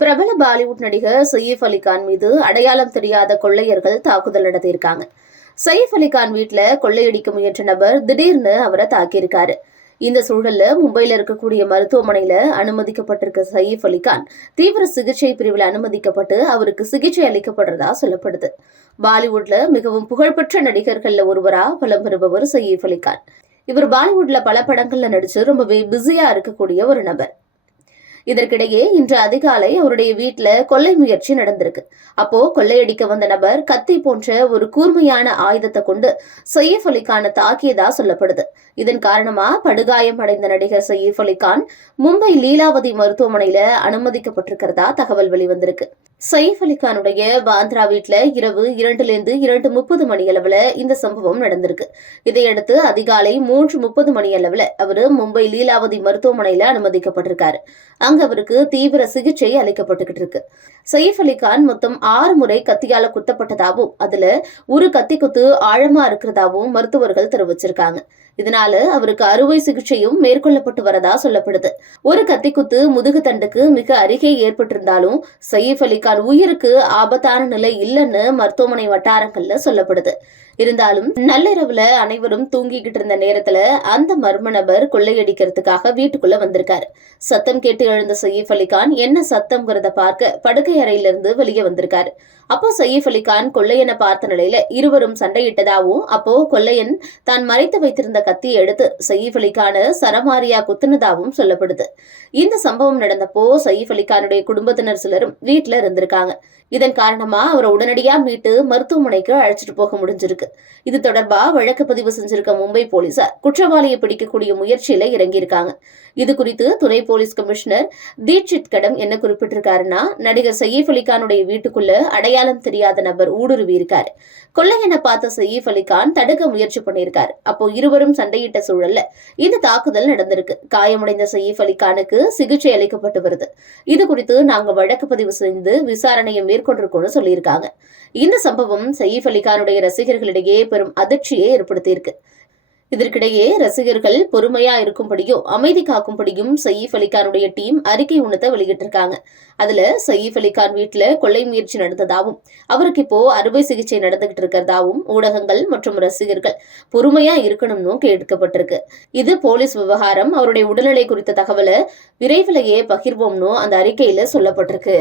பிரபல பாலிவுட் நடிகர் சயீஃப் அலிகான் மீது அடையாளம் தெரியாத கொள்ளையர்கள் தாக்குதல் நடத்தியிருக்காங்க. சயீஃப் அலிகான் வீட்டுல கொள்ளையடிக்க முயன்ற நபர் திடீர்னு அவரை தாக்கியிருக்காரு. இந்த சூழல்ல மும்பையில இருக்கக்கூடிய மருத்துவமனையில அனுமதிக்கப்பட்டிருக்க சயீஃப் அலிகான் தீவிர சிகிச்சை பிரிவில் அனுமதிக்கப்பட்டு அவருக்கு சிகிச்சை அளிக்கப்படுறதா சொல்லப்படுது. பாலிவுட்ல மிகவும் புகழ்பெற்ற நடிகர்கள்ல ஒருவரா வலம் வருபவர் சயீஃப் அலிகான். இவர் பாலிவுட்ல பல படங்கள்ல நடிச்சு ரொம்பவே பிஸியா இருக்கக்கூடிய ஒரு நபர். இதற்கிடையே இன்று அதிகாலை அவருடைய வீட்டுல கொள்ளை முயற்சி நடந்திருக்கு. அப்போ கொள்ளையடிக்க வந்த நபர் கத்தி போன்ற ஒரு கூர்மையான ஆயுதத்தை கொண்டு சயீஃப் அலிகானை தாக்கியதா சொல்லப்படுது. இதன் காரணமா படுகாயம் அடைந்த நடிகர் சயீஃப் அலிகான் மும்பை லீலாவதி மருத்துவமனையில அனுமதிக்கப்பட்டிருக்கிறதா தகவல் வெளிவந்திருக்கு. சயீஃப் அலிகானுடைய பாந்த்ரா வீட்டுல இரவு 2லிருந்து 2:30 மணி அளவுல இந்த சம்பவம் நடந்திருக்கு. இதையடுத்து அதிகாலை 3:30 மணி அளவுல அவரு மும்பை லீலாவதி மருத்துவமனையில அனுமதிக்கப்பட்டிருக்காரு. அங்க அவருக்கு தீவிர சிகிச்சை அளிக்கப்பட்டுகிட்டு இருக்கு. சயீஃப் அலிகான் மொத்தம் 6 முறை கத்தியால குத்தப்பட்டதாகவும் அதுல ஒரு கத்தி குத்து ஆழமா இருக்கிறதாவும் மருத்துவர்கள் தெரிவிச்சிருக்காங்க. இதனால அவருக்கு அறுவை சிகிச்சையும் மேற்கொள்ளப்பட்டு வரதா சொல்லப்படுது. ஒரு கத்தி குத்து முதுகு தண்டுக்கு மிக அருகே ஏற்பட்டிருந்தாலும் சயீஃப் அலிகான் உயிருக்கு ஆபத்தான நிலை இல்லைன்னு மருத்துவமனை வட்டாரங்கள்ல சொல்லப்படுது. இருந்தாலும் நள்ளிரவுல அனைவரும் தூங்கிக்கிட்டு இருந்த நேரத்துல அந்த மர்ம நபர் கொள்ளையடிக்கிறதுக்காக வீட்டுக்குள்ள வந்திருக்காரு. சத்தம் கேட்டு எழுந்த சயீஃப் அலிகான் என்ன சத்தம்ங்கிறத பார்க்க படுக்கை அறையிலிருந்து வெளியே வந்திருக்காரு. அப்போ சயீஃப் அலிகான் கொள்ளையனை பார்த்த நிலையில இருவரும் சண்டையிட்டதாவும் அப்போ கொள்ளையன் தான் மறைத்து வைத்திருந்த கத்தியை எடுத்து சயீஃப் அலிகான சரமாரியா குத்துனதாவும் சொல்லப்படுது. இந்த சம்பவம் நடந்தப்போ சயீஃப் அலிகானுடைய குடும்பத்தினர் சிலரும் வீட்டுல இருந்திருக்காங்க. இதன் காரணமா அவரை உடனடியா மீட்டு மருத்துவமனைக்கு அழைச்சிட்டு போக முடிஞ்சிருக்கு. இது தொடர்பா வழக்கு பதிவு செஞ்சிருக்க மும்பை போலீசார் குற்றவாளியை பிடிக்கக்கூடிய முயற்சியில இறங்கியிருக்காங்க. இது குறித்து துணை போலீஸ் கமிஷனர் தீட்சித் கடம் என்ன குறிப்பிட்டிருக்காருன்னா, நடிகர் சயீஃப் அலிகானுடைய வீட்டுக்குள்ள அடையாளம் தெரியாத நபர் ஊடுருவி இருக்காரு. கொள்ளையனை பார்த்த சயீஃப் அலிகான் தடுக்க முயற்சி பண்ணியிருக்காரு. அப்போ இருவரும் சண்டையிட்ட சூழல்ல இந்த தாக்குதல் நடந்திருக்கு. காயமடைந்த சயீஃப் அலிகானுக்கு சிகிச்சை அளிக்கப்பட்டு வருது. இது குறித்து நாங்க வழக்கு பதிவு செய்து விசாரணையை மேற்கொண்டிருக்கோம்னு சொல்லியிருக்காங்க. இந்த சம்பவம் சயீஃப் அலிகானுடைய ரசிகர்களிடையே பெரும் அதிர்ச்சியை ஏற்படுத்தியிருக்கு. இதற்கிடையே ரசிகர்கள் பொறுமையா இருக்கும்படியும் அமைதி காக்கும்படியும் சயீஃப் அலிகானுடைய டீம் அறிக்கை ஒண்ணத்தை வெளியிட்டிருக்காங்க. அதுல சயீஃப் அலிகான் வீட்டுல கொள்ளை முயற்சி நடந்ததாகவும் அவருக்கு இப்போ அறுவை சிகிச்சை நடந்துகிட்டு இருக்கிறதாவும் ஊடகங்கள் மற்றும் ரசிகர்கள் பொறுமையா இருக்கணும்னு கேட்கப்பட்டிருக்கு. இது போலீஸ் விவகாரம். அவருடைய உடல்நிலை குறித்த தகவலை விரைவிலேயே பகிர்வோம்னு அந்த அறிக்கையில சொல்லப்பட்டிருக்கு.